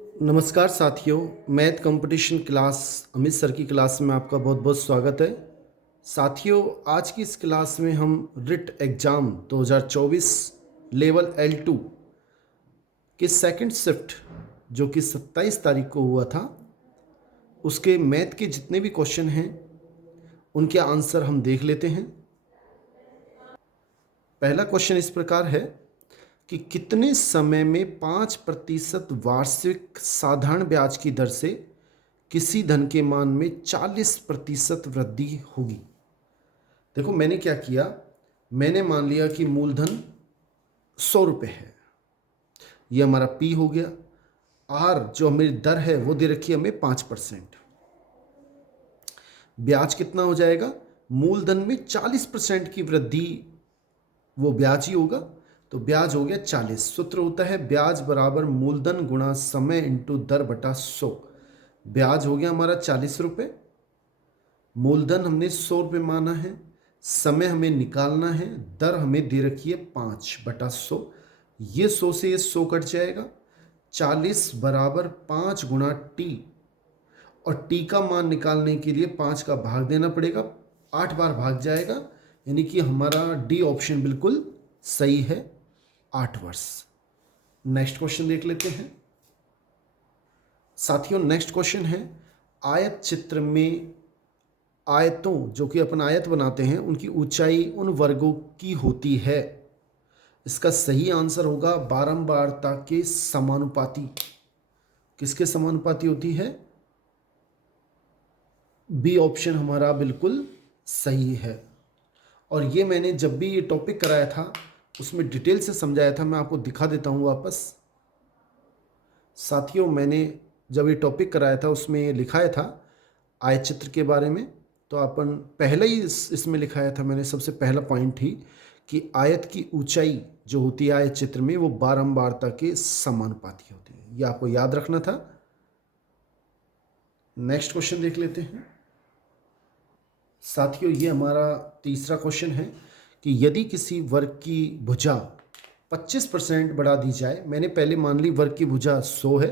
नमस्कार साथियों, math competition class Amit sir की क्लास में आपका बहुत बहुत स्वागत है। साथियों, आज की इस क्लास में हम रिट एग्ज़ाम 2024 लेवल L2 के सेकंड शिफ्ट जो कि 27 तारीख को हुआ था, उसके मैथ के जितने भी क्वेश्चन हैं उनके आंसर हम देख लेते हैं। पहला क्वेश्चन इस प्रकार है कि कितने समय में 5% वार्षिक साधारण ब्याज की दर से किसी धन के मान में 40% वृद्धि होगी। देखो मैंने क्या किया, मैंने मान लिया कि मूलधन 100 रुपये है, ये हमारा पी हो गया। आर जो मेरी दर है वो दे रखी है हमें 5%। ब्याज कितना हो जाएगा, मूलधन में 40% की वृद्धि वो ब्याज ही होगा, तो ब्याज हो गया 40। सूत्र होता है ब्याज बराबर मूलधन गुणा समय इंटू दर बटा 100। ब्याज हो गया हमारा 40 रुपये, मूलधन हमने 100 रुपये माना है, समय हमें निकालना है, दर हमें दे रखी है 5/100। ये 100 से ये 100 कट जाएगा। 40 बराबर 5 गुणा टी, और टी का मान निकालने के लिए 5 का भाग देना पड़ेगा, 8 बार भाग जाएगा, यानी कि हमारा डी ऑप्शन बिल्कुल सही है, 8 वर्ष। नेक्स्ट क्वेश्चन देख लेते हैं साथियों। नेक्स्ट क्वेश्चन है, आयत चित्र में आयतों जो कि अपन आयत बनाते हैं उनकी ऊंचाई उन वर्गों की होती है। इसका सही आंसर होगा बारंबारता के समानुपाती। किसके समानुपाती होती है, बी ऑप्शन हमारा बिल्कुल सही है। और ये मैंने जब भी ये टॉपिक कराया था उसमें डिटेल से समझाया था, मैं आपको दिखा देता हूँ वापस। साथियों, मैंने जब ये टॉपिक कराया था उसमें लिखाया था आयत चित्र के बारे में, तो अपन पहले ही इसमें लिखाया था मैंने, सबसे पहला पॉइंट ही कि आयत की ऊंचाई जो होती है आयत चित्र में वो बारंबारता के समानुपाती होती है, ये आपको याद रखना था। नेक्स्ट क्वेश्चन देख लेते हैं साथियों। ये हमारा तीसरा क्वेश्चन है कि यदि किसी वर्ग की भुजा 25% बढ़ा दी जाए, मैंने पहले मान ली वर्ग की भुजा 100 है,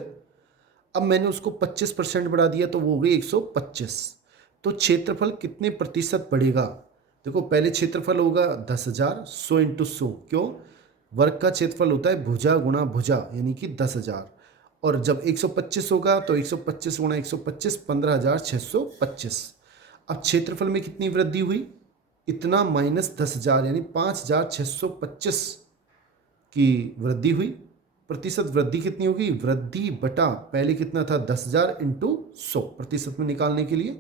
अब मैंने उसको 25% बढ़ा दिया तो वो हो गई 125, तो क्षेत्रफल कितने प्रतिशत बढ़ेगा। देखो पहले क्षेत्रफल होगा 10,000, 100 इंटू 100, क्यों, वर्ग का क्षेत्रफल होता है भुजा गुणा भुजा यानी कि 10,000, और जब 125 होगा तो 125 गुणा 125 15,625। अब क्षेत्रफल में कितनी वृद्धि हुई, इतना माइनस 10,000 यानी 5,625 की वृद्धि हुई। प्रतिशत वृद्धि कितनी होगी, वृद्धि बटा पहले कितना था 10,000 इंटू 100, प्रतिशत में निकालने के लिए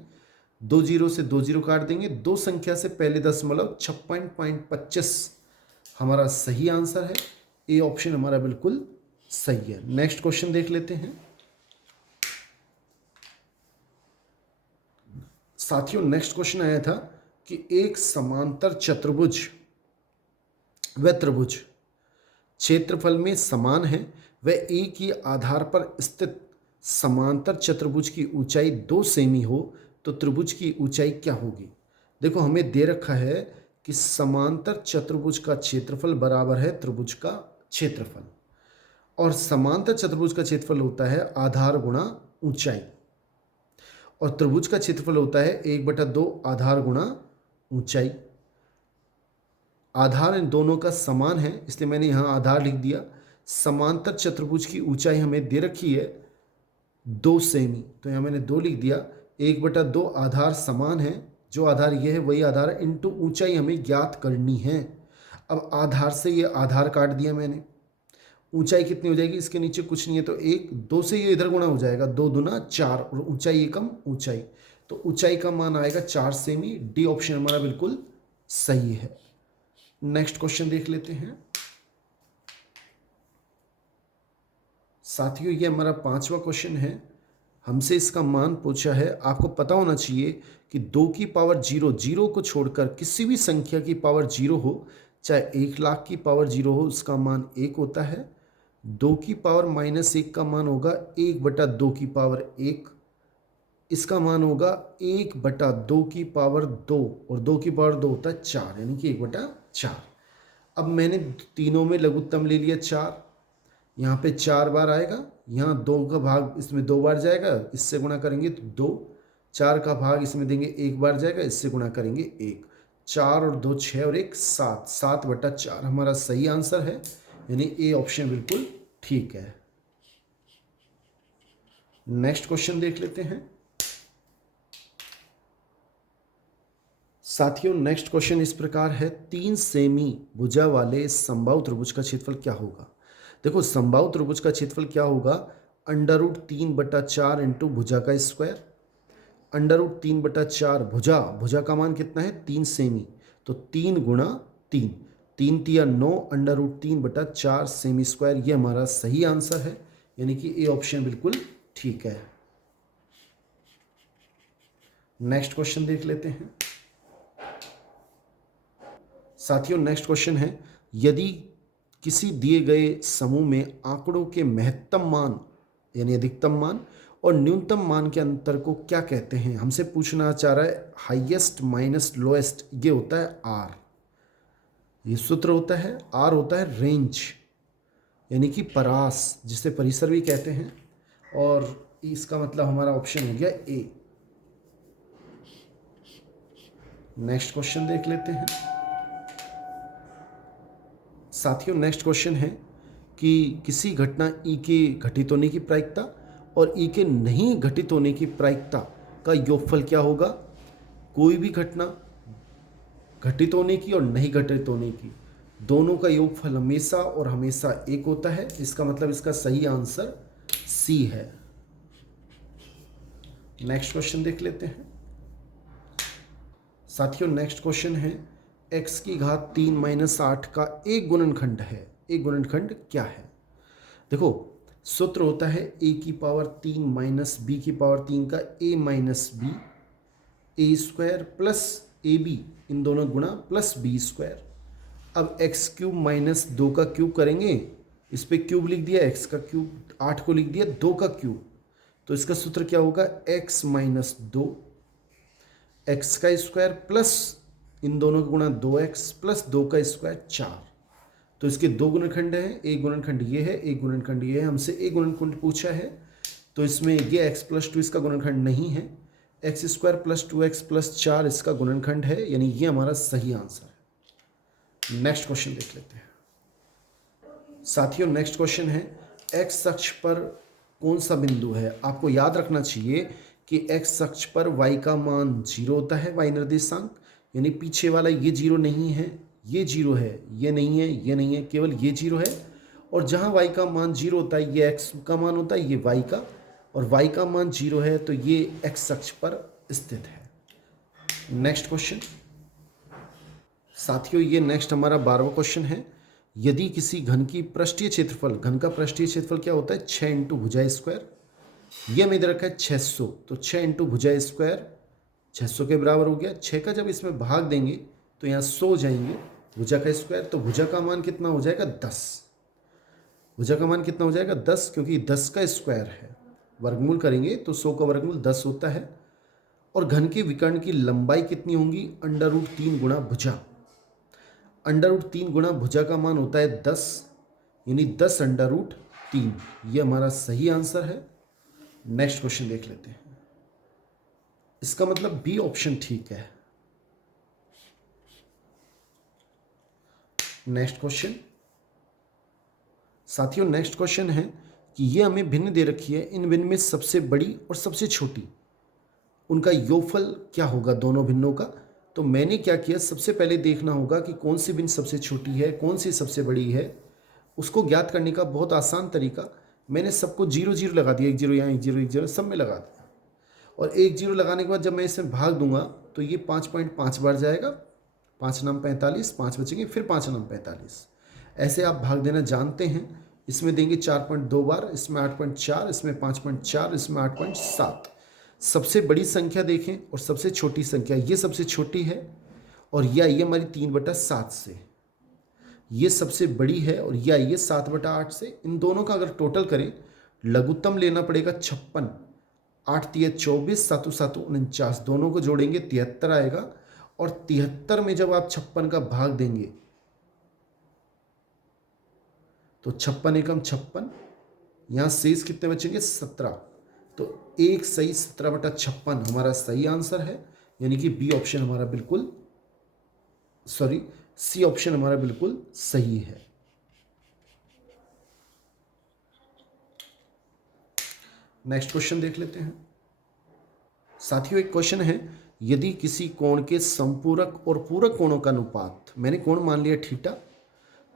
2 जीरो से 2 जीरो काट देंगे, दो संख्या से पहले दशमलव 56.25 हमारा सही आंसर है, ए ऑप्शन हमारा बिल्कुल सही है। नेक्स्ट क्वेश्चन देख लेते हैं साथियों। नेक्स्ट क्वेश्चन आया था कि एक समांतर चतुर्भुज व त्रिभुज क्षेत्रफल में समान है, वह एक ही आधार पर स्थित समांतर चतुर्भुज की ऊंचाई 2 सेमी हो तो त्रिभुज की ऊंचाई क्या होगी। देखो हमें दे रखा है कि समांतर चतुर्भुज का क्षेत्रफल बराबर है त्रिभुज का क्षेत्रफल, और समांतर चतुर्भुज का क्षेत्रफल होता है आधार गुणा ऊंचाई, और त्रिभुज का क्षेत्रफल होता है 1/2 आधार गुणा ऊंचाई। आधार इन दोनों का समान है इसलिए मैंने यहाँ आधार लिख दिया। समांतर चतुर्भुज की ऊंचाई हमें दे रखी है 2 सेमी, तो यहाँ मैंने 2 लिख दिया। 1/2 आधार समान है, जो आधार ये है वही आधार है, इंटू ऊंचाई हमें ज्ञात करनी है। अब आधार से ये आधार काट दिया मैंने, ऊंचाई कितनी हो जाएगी, इसके नीचे कुछ नहीं है तो 1, 2 से ये इधर गुणा हो जाएगा, 2 दूना 4, और ऊंचाई एकम ऊंचाई, तो ऊंचाई का मान आएगा 4 सेमी। डी ऑप्शन हमारा बिल्कुल सही है। नेक्स्ट क्वेश्चन देख लेते हैं साथियों। ये हमारा 5वां क्वेश्चन है, हमसे इसका मान पूछा है। आपको पता होना चाहिए कि 2 की पावर 0, 0 को छोड़कर किसी भी संख्या की पावर 0 हो, चाहे 1,00,000 की पावर 0 हो, उसका मान 1 होता है। 2 की पावर -1 का मान होगा 1/2 की पावर 1, इसका मान होगा 1/2 की पावर 2, और 2 की पावर 2 होता है 4, यानी कि 1/4। अब मैंने तीनों में लघुत्तम ले लिया 4, यहाँ पे 4 बार आएगा, यहाँ 2 का भाग इसमें 2 बार जाएगा, इससे गुणा करेंगे तो 2, 4 का भाग इसमें देंगे 1 बार जाएगा, इससे गुणा करेंगे 1, 4 और 2 6 और 1 7, 7/4 हमारा सही आंसर है, यानी ए ऑप्शन बिल्कुल ठीक है। नेक्स्ट क्वेश्चन देख लेते हैं साथियों। नेक्स्ट क्वेश्चन इस प्रकार है, 3 सेमी भुजा वाले समबाहु त्रिभुज का क्षेत्रफल क्या होगा। देखो समबाहु त्रिभुज का क्षेत्रफल क्या होगा, √3/4 इंटू भुजा का स्क्वायर, √3/4 भुजा, भुजा का मान कितना है 3 सेमी, तो 3 गुणा 3, 3 तिया 9, √3/4 सेमी स्क्वायर, ये हमारा सही आंसर है, यानी कि ए ऑप्शन बिल्कुल ठीक है। नेक्स्ट क्वेश्चन देख लेते हैं साथियों। नेक्स्ट क्वेश्चन है, यदि किसी दिए गए समूह में आंकड़ों के महत्तम मान यानी अधिकतम मान और न्यूनतम मान के अंतर को क्या कहते हैं। हमसे पूछना चाह रहा है हाईएस्ट माइनस लोएस्ट, ये होता है आर, ये सूत्र होता है। आर होता है रेंज यानी कि परास, जिसे परिसर भी कहते हैं, और इसका मतलब हमारा ऑप्शन हो गया ए। नेक्स्ट क्वेश्चन देख लेते हैं साथियों। नेक्स्ट क्वेश्चन है कि किसी घटना ई के घटित होने की प्रायिकता और ई के नहीं घटित होने की प्रायिकता का योगफल क्या होगा। कोई भी घटना घटित होने की और नहीं घटित होने की, दोनों का योगफल हमेशा और हमेशा 1 होता है। इसका मतलब इसका सही आंसर सी है। नेक्स्ट क्वेश्चन देख लेते हैं साथियों। नेक्स्ट क्वेश्चन है, x की घात 3 - 8 का एक गुणनखंड है। एक गुणनखंड क्या है। देखो सूत्र होता है a की पावर 3 माइनस b की पावर 3 का a minus B, A square plus A B, इन दोनों गुणा प्लस बी स्क्वायर। अब एक्स क्यूब माइनस 2 का क्यूब करेंगे, इस पे क्यूब लिख दिया, x का क्यूब 8 को लिख दिया 2 का क्यूब, तो इसका सूत्र क्या होगा x माइनस 2, एक्स का स्क्वायर प्लस इन दोनों का गुणा 2x प्लस 2 का स्क्वायर 4। तो इसके दो गुणनखंड हैं, एक गुणनखंड ये है, एक गुणनखंड ये है। हमसे एक गुणनखंड पूछा है, तो इसमें ये x+2 इसका गुणनखंड नहीं है, x square plus 2x plus 4 इसका गुणनखंड है, यानी ये हमारा सही आंसर है। नेक्स्ट क्वेश्चन देख लेते हैं साथियों। नेक्स्ट क्वेश्चन है, एक्स अक्ष पर कौन सा बिंदु है। आपको याद रखना चाहिए कि एक्स अक्ष पर y का मान 0 होता है, y निर्देशांक, यानी पीछे वाला ये 0 नहीं है, ये 0 है, ये नहीं है, ये नहीं है, केवल ये 0 है। और जहाँ y का मान 0 होता है ये x का मान होता है, ये y का, और y का मान 0 है तो ये x अक्ष पर स्थित है। नेक्स्ट क्वेश्चन साथियों, ये नेक्स्ट हमारा 12वां क्वेश्चन है। यदि किसी घन की पृष्ठीय क्षेत्रफल, घन का पृष्ठीय क्षेत्रफल क्या होता है 6 इंटू भुजा स्क्वायर, ये हमें दे रखा है 600, तो 6 इंटू भुजा स्क्वायर 600 के बराबर हो गया। 6 का जब इसमें भाग देंगे तो यहाँ 100 जाएंगे, भुजा का स्क्वायर, तो भुजा का मान कितना हो जाएगा 10। भुजा का मान कितना हो जाएगा 10, क्योंकि 10 का स्क्वायर है, वर्गमूल करेंगे तो 100 का वर्गमूल 10 होता है। और घन के विकर्ण की लंबाई कितनी होंगी √3 गुणा भुजा। √3 गुणा भुजा का मान होता है 10, यानी 10 √3, ये हमारा सही आंसर है। नेक्स्ट क्वेश्चन देख लेते हैं, इसका मतलब बी ऑप्शन ठीक है। नेक्स्ट क्वेश्चन साथियों, नेक्स्ट क्वेश्चन है कि ये हमें भिन्न दे रखी है, इन भिन्न में सबसे बड़ी और सबसे छोटी, उनका योगफल क्या होगा दोनों भिन्नों का। तो मैंने क्या किया, सबसे पहले देखना होगा कि कौन सी भिन्न सबसे छोटी है, कौन सी सबसे बड़ी है। उसको ज्ञात करने का बहुत आसान तरीका, मैंने सबको 0 0 लगा दिया, 1 0 यहाँ, 1 0 1 0 सब में लगा दिया। और 1 0 लगाने के बाद जब मैं इसमें भाग दूंगा तो ये 5.5 बार जाएगा, 5 9 45, 5 बचेंगे, फिर 5 9 45, ऐसे आप भाग देना जानते हैं। इसमें देंगे 4.2 बार, इसमें 8.4, इसमें 5.4, इसमें 8.7। सबसे बड़ी संख्या देखें और सबसे छोटी संख्या, ये सबसे छोटी है और ये आई है हमारी 3/7 से, ये सबसे बड़ी है और ये आई है 7/8 से। इन दोनों का अगर टोटल करें, लघुत्तम लेना पड़ेगा 56, 8 3 24, 7 7 49, दोनों को जोड़ेंगे 73 आएगा। और 73 में जब आप 56 का भाग देंगे तो 56 एकम 56, यहाँ शेष कितने बचेंगे 17। तो एक सही 17/56 हमारा सही आंसर है, यानी कि बी ऑप्शन हमारा बिल्कुल सी ऑप्शन हमारा बिल्कुल सही है। नेक्स्ट क्वेश्चन देख लेते हैं साथियों। एक क्वेश्चन है, यदि किसी कोण के संपूरक और पूरक कोणों का अनुपात, मैंने कोण मान लिया थीटा,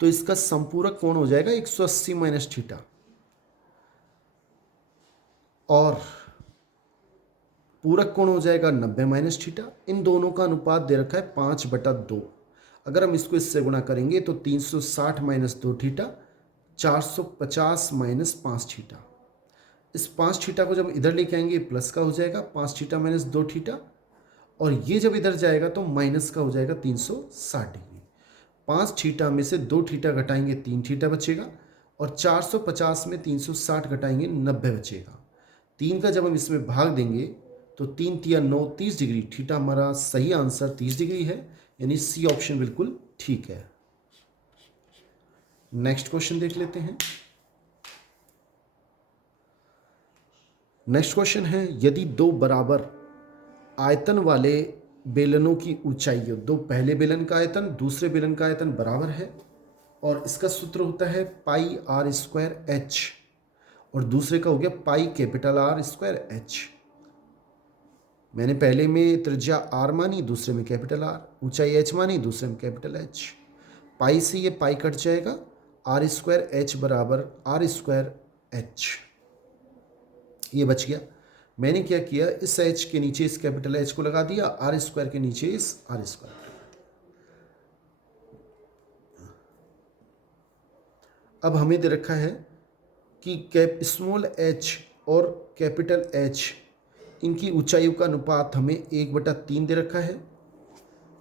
तो इसका संपूरक कोण हो जाएगा 180 माइनस थीटा, और पूरक कोण हो जाएगा 90 माइनस थीटा। इन दोनों का अनुपात दे रखा है 5/2। अगर हम इसको इससे गुणा करेंगे तो 360 माइनस 2 थीटा, 450 माइनस 5 थीटा। इस 5 थीटा को जब इधर लेके आएंगे प्लस का हो जाएगा 5 थीटा माइनस 2 थीटा, और ये जब इधर जाएगा तो माइनस का हो जाएगा 360 डिग्री। 5 थीटा में से 2 थीटा घटाएंगे 3 थीटा बचेगा, और 450 में 360 घटाएंगे 90 बचेगा। 3 का जब हम इसमें भाग देंगे तो 3 तिया 9, 30 डिग्री। थीटा हमारा सही आंसर 30 डिग्री है, यानी सी ऑप्शन बिल्कुल ठीक है। नेक्स्ट क्वेश्चन देख लेते हैं। नेक्स्ट क्वेश्चन है, यदि दो बराबर आयतन वाले बेलनों की ऊंचाई हो, दो पहले बेलन का आयतन दूसरे बेलन का आयतन बराबर है, और इसका सूत्र होता है पाई आर स्क्वायर एच, और दूसरे का हो गया pi capital R square H. मैंने पहले में त्रिज्या आर मानी, दूसरे में कैपिटल आर, ऊंचाई एच मानी, दूसरे में कैपिटल एच। पाई से ये पाई कट जाएगा, आर स्क्वायर एच बराबर आर स्क्वायर एच, ये बच गया। मैंने क्या किया, इस एच के नीचे इस कैपिटल एच को लगा दिया, आर स्क्वायर के नीचे इस आर स्क्वायर। अब हमें दे रखा है कि स्मॉल एच और कैपिटल एच, इनकी ऊंचाइयों का अनुपात हमें 1/3 दे रखा है।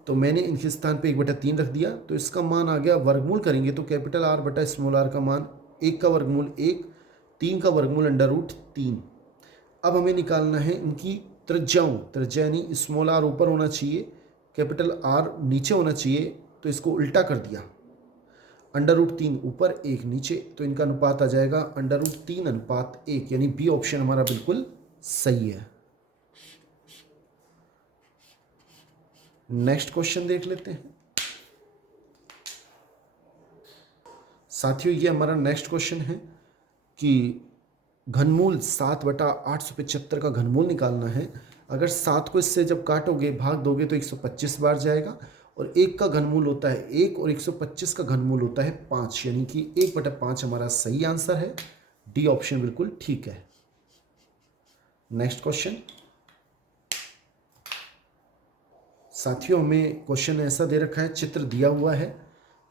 तो मैंने इनके स्थान पे 1/3 रख दिया, तो इसका मान आ गया, वर्गमूल करेंगे तो कैपिटल आर बटा स्मॉल आर का मान 1 का वर्गमूल 1, 3 का वर्गमूल √3। अब हमें निकालना है इनकी त्रिज्याओं, त्रिज्या यानी स्मॉल आर ऊपर होना चाहिए, कैपिटल आर नीचे होना चाहिए, तो इसको उल्टा कर दिया, √3 ऊपर 1 नीचे, तो इनका अनुपात आ जाएगा √3:1, यानी बी ऑप्शन हमारा बिल्कुल सही है। नेक्स्ट क्वेश्चन देख लेते हैं साथियों। ये हमारा नेक्स्ट क्वेश्चन है कि घनमूल 7/875 का घनमूल निकालना है। अगर 7 को इससे जब काटोगे भाग दोगे तो 125 बार जाएगा, और 1 का घनमूल होता है 1, और 125 का घनमूल होता है 5, यानी कि 1/5 हमारा सही आंसर है। डी ऑप्शन बिल्कुल ठीक है। नेक्स्ट क्वेश्चन साथियों, हमें क्वेश्चन ऐसा दे रखा है, चित्र दिया हुआ है,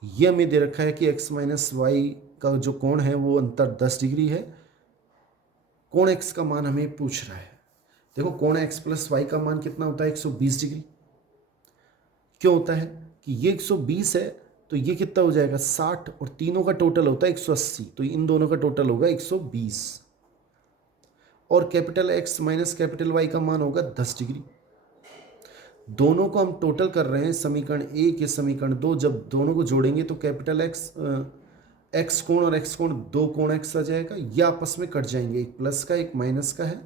यह हमें दे रखा है कि x माइनस वाई का जो कोण है वो अंतर 10 डिग्री है। कोण x का मान हमें पूछ रहा है। देखो कोण x प्लस वाई का मान कितना होता है 120 डिग्री। क्यों होता है कि ये 120 है, तो ये कितना हो जाएगा 60, और तीनों का टोटल होता है 180, तो इन दोनों का टोटल होगा 120, और capital x minus capital Y का मान होगा 10 डिग्री। दोनों को हम टोटल कर रहे हैं, समीकरण 1 या समीकरण 2, जब दोनों को जोड़ेंगे तो कैपिटल एक्स कोण और एक्स कोण, 2 कोण x आ जाएगा, ये आपस में कट जाएंगे, एक प्लस का एक माइनस का है।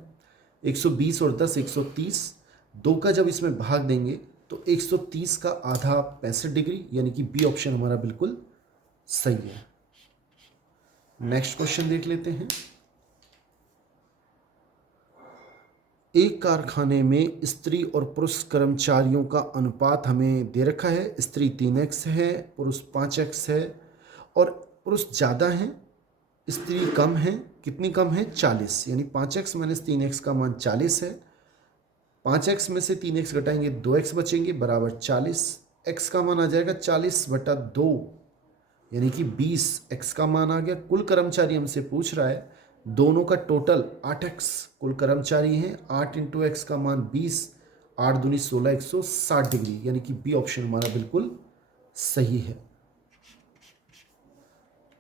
120 और 10 130, 2 का जब इसमें भाग देंगे तो 130 का आधा 65 डिग्री, यानी कि बी ऑप्शन हमारा बिल्कुल सही है। नेक्स्ट क्वेश्चन देख लेते हैं। एक कारखाने में स्त्री और पुरुष कर्मचारियों का अनुपात हमें दे रखा है। स्त्री 3x है, पुरुष 5x है, और पुरुष ज़्यादा हैं, स्त्री कम है। कितनी कम है 40, यानी 5x माइनस 3x का मान 40 है। 5x में से 3x घटाएंगे 2x बचेंगे बराबर 40। x का मान आ जाएगा 40/2, यानी कि 20 x का मान आ गया। कुल कर्मचारी हमसे पूछ रहा है, दोनों का टोटल 8x कुल कर्मचारी हैं, 8 × x का मान 20, 8 दूनी 16, 160 डिग्री, यानी कि बी ऑप्शन हमारा बिल्कुल सही है।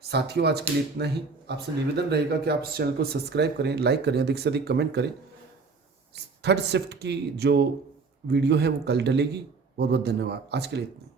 साथियों आज के लिए इतना ही। आपसे निवेदन रहेगा कि आप इस चैनल को सब्सक्राइब करें, लाइक करें, अधिक से अधिक कमेंट करें। थर्ड शिफ्ट की जो वीडियो है वो कल डलेगी। बहुत बहुत धन्यवाद। आज के लिए इतना ही।